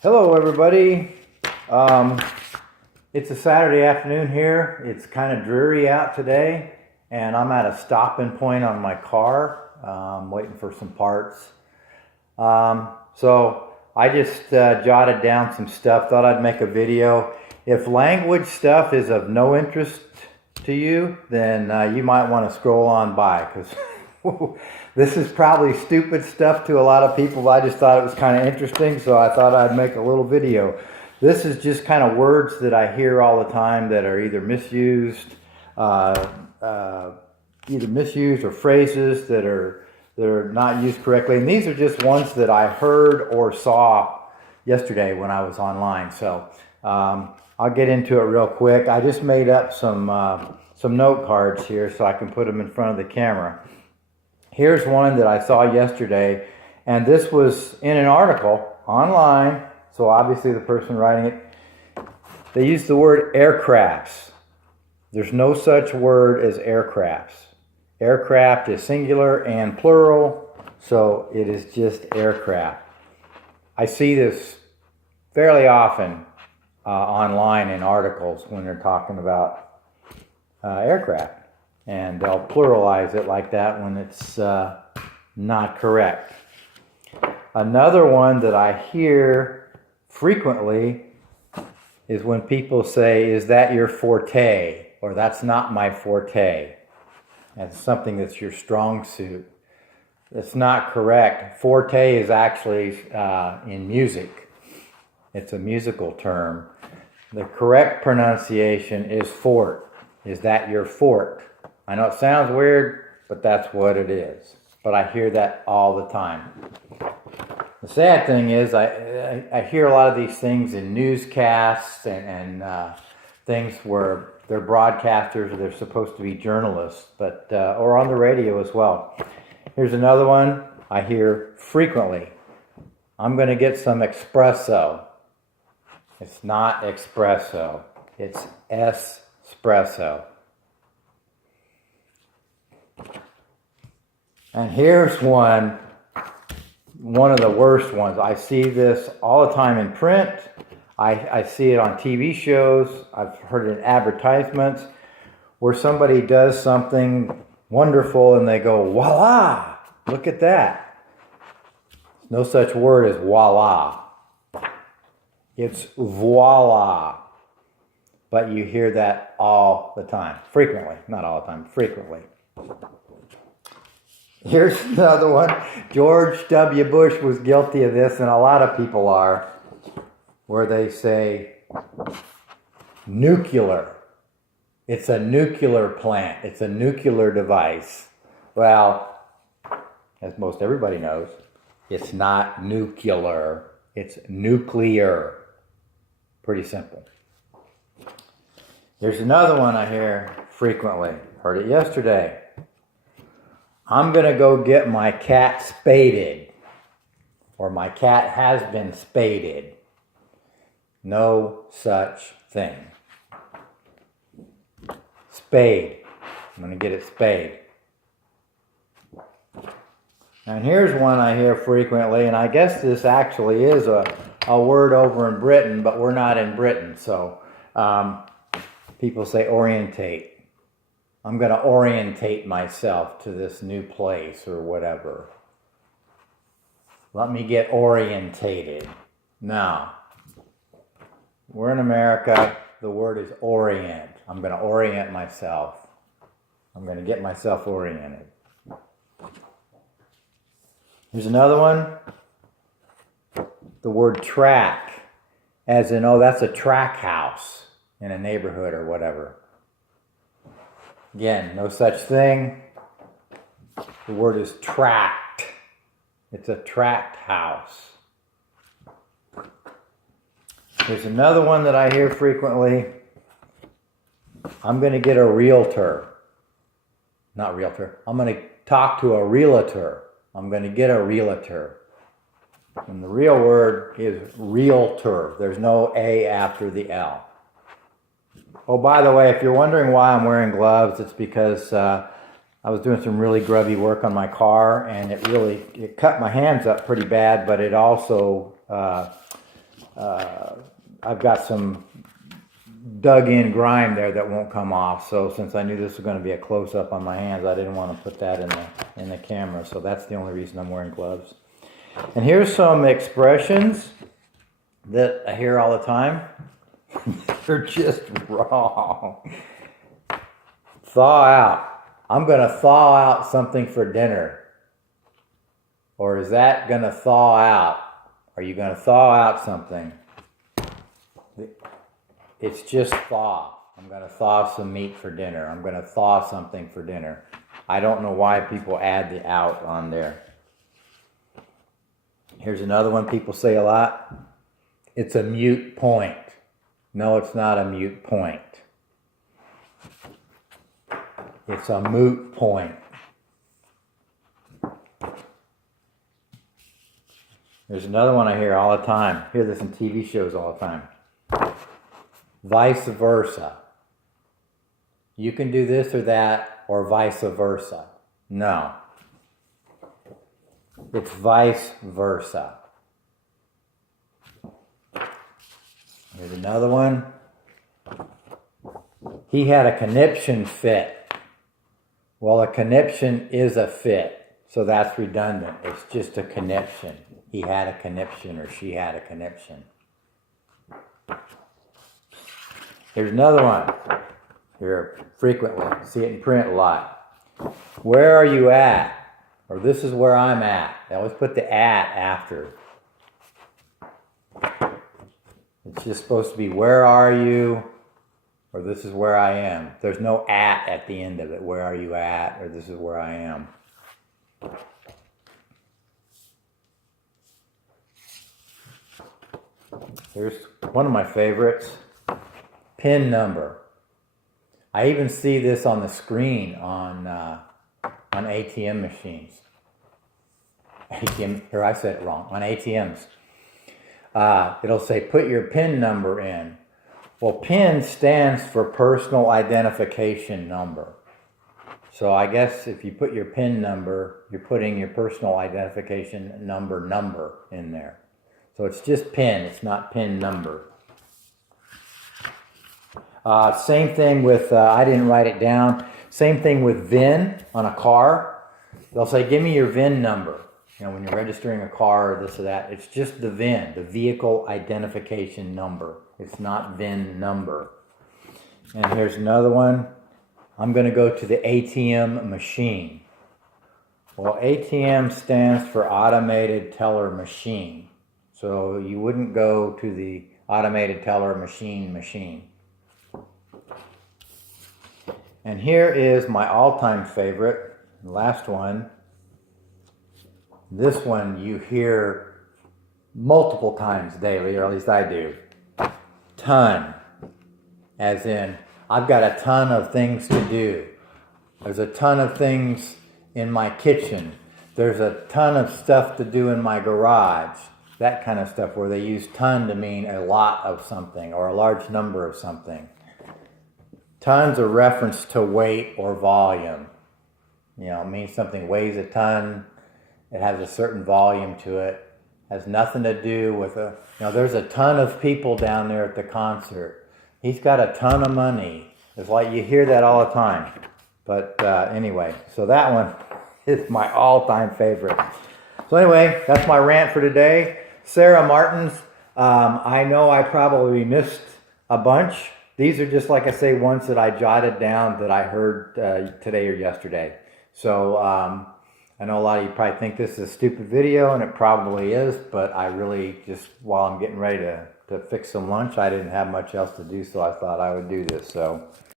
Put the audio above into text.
Hello everybody. It's a Saturday afternoon here. It's kind of dreary out today and I'm at a stopping point on my car, waiting for some parts. So I just jotted down some stuff, thought I'd make a video. If language stuff is of no interest to you, then you might want to scroll on by, because this is probably stupid stuff to a lot of people. I just thought it was kind of interesting, so I thought I'd make a little video. This is just kind of words that I hear all the time that are either misused, or phrases that are not used correctly. And these are just ones that I heard or saw yesterday when I was online. So I'll get into it real quick. I just made up some note cards here so I can put them in front of the camera. Here's one that I saw yesterday, and this was in an article online, so obviously the person writing it, they used the word aircrafts. There's no such word as aircrafts. Aircraft is singular and plural, so it is just aircraft. I see this fairly often online in articles when they're talking about aircraft. And they'll pluralize it like that when it's not correct. Another one that I hear frequently is when people say, "Is that your forte?" Or "That's not my forte." That's something that's your strong suit. That's not correct. Forte is actually in music. It's a musical term. The correct pronunciation is fort. Is that your fort? I know it sounds weird, but that's what it is. But I hear that all the time. The sad thing is I hear a lot of these things in newscasts and things where they're broadcasters or they're supposed to be journalists, but or on the radio as well. Here's another one I hear frequently. I'm going to get some espresso. It's not espresso. It's espresso. And here's one of the worst ones. I see this all the time in print. I see it on TV shows. I've heard it in advertisements where somebody does something wonderful and they go, voila, look at that. No such word as voila. It's voila. But you hear that all the time. Frequently. Not all the time, frequently. Here's another one. George W. Bush was guilty of this, and a lot of people are, where they say nuclear. It's a nuclear plant. It's a nuclear device. Well, as most everybody knows, it's not nuclear. It's nuclear. Pretty simple. There's another one I hear frequently. Heard it yesterday. I'm going to go get my cat spaded, or my cat has been spaded. No such thing. Spade. I'm going to get it spayed. And here's one I hear frequently, and I guess this actually is a word over in Britain, but we're not in Britain, so people say orientate. I'm going to orientate myself to this new place or whatever. Let me get orientated. Now, we're in America. The word is orient. I'm going to orient myself. I'm going to get myself oriented. Here's another one. The word track, as in, oh, that's a track house in a neighborhood or whatever. Again, no such thing. The word is tract. It's a tract house. There's another one that I hear frequently. I'm going to get a realtor. Not realtor. I'm going to talk to a realtor. I'm going to get a realtor. And the real word is realtor. There's no A after the L. Oh, by the way, if you're wondering why I'm wearing gloves, it's because I was doing some really grubby work on my car, and it cut my hands up pretty bad, but it also I've got some dug in grime there that won't come off. So since I knew this was going to be a close up on my hands, I didn't want to put that in the camera. So that's the only reason I'm wearing gloves. And here's some expressions that I hear all the time. They're just wrong. Thaw out. I'm going to thaw out something for dinner. Or is that going to thaw out? Are you going to thaw out something? It's just thaw. I'm going to thaw some meat for dinner. I'm going to thaw something for dinner. I don't know why people add the out on there. Here's another one people say a lot. It's a mute point. No, it's not a mute point. It's a moot point. There's another one I hear all the time. I hear this in TV shows all the time. Vice versa. You can do this or that, or vice versa. No. It's vice versa. Here's another one. He had a conniption fit. Well, a conniption is a fit, so that's redundant. It's just a conniption. He had a conniption or she had a conniption. Here's another one. Here frequently. See it in print a lot. Where are you at? Or this is where I'm at. They always put the at after. It's just supposed to be where are you? Or this is where I am. There's no at the end of it. Where are you at? Or this is where I am. Here's one of my favorites. PIN number. I even see this on the screen on ATM machines. Here I said it wrong. On ATMs. It'll say put your PIN number in. Well, PIN stands for personal identification number. So I guess if you put your PIN number, you're putting your personal identification number in there. So it's just PIN, it's not PIN number. Same thing with, I didn't write it down, same thing with VIN on a car. They'll say, give me your VIN number. You know, when you're registering a car or this or that, it's just the VIN, the vehicle identification number. It's not VIN number. And here's another one. I'm going to go to the ATM machine. Well, ATM stands for automated teller machine. So you wouldn't go to the automated teller machine. And here is my all-time favorite, last one. This one you hear multiple times daily, or at least I do. Ton. As in, I've got a ton of things to do. There's a ton of things in my kitchen. There's a ton of stuff to do in my garage. That kind of stuff where they use ton to mean a lot of something or a large number of something. Ton's a reference to weight or volume. You know, it means something weighs a ton. It has a certain volume to it. Has nothing to do with there's a ton of people down there at the concert. He's got a ton of money. It's like you hear that all the time. But anyway, so that one is my all-time favorite. So anyway, that's my rant for today. Sarah Martin's, I know I probably missed a bunch. These are just, like I say, ones that I jotted down that I heard today or yesterday. So I know a lot of you probably think this is a stupid video, and it probably is, but I really just, while I'm getting ready to fix some lunch, I didn't have much else to do, so I thought I would do this. So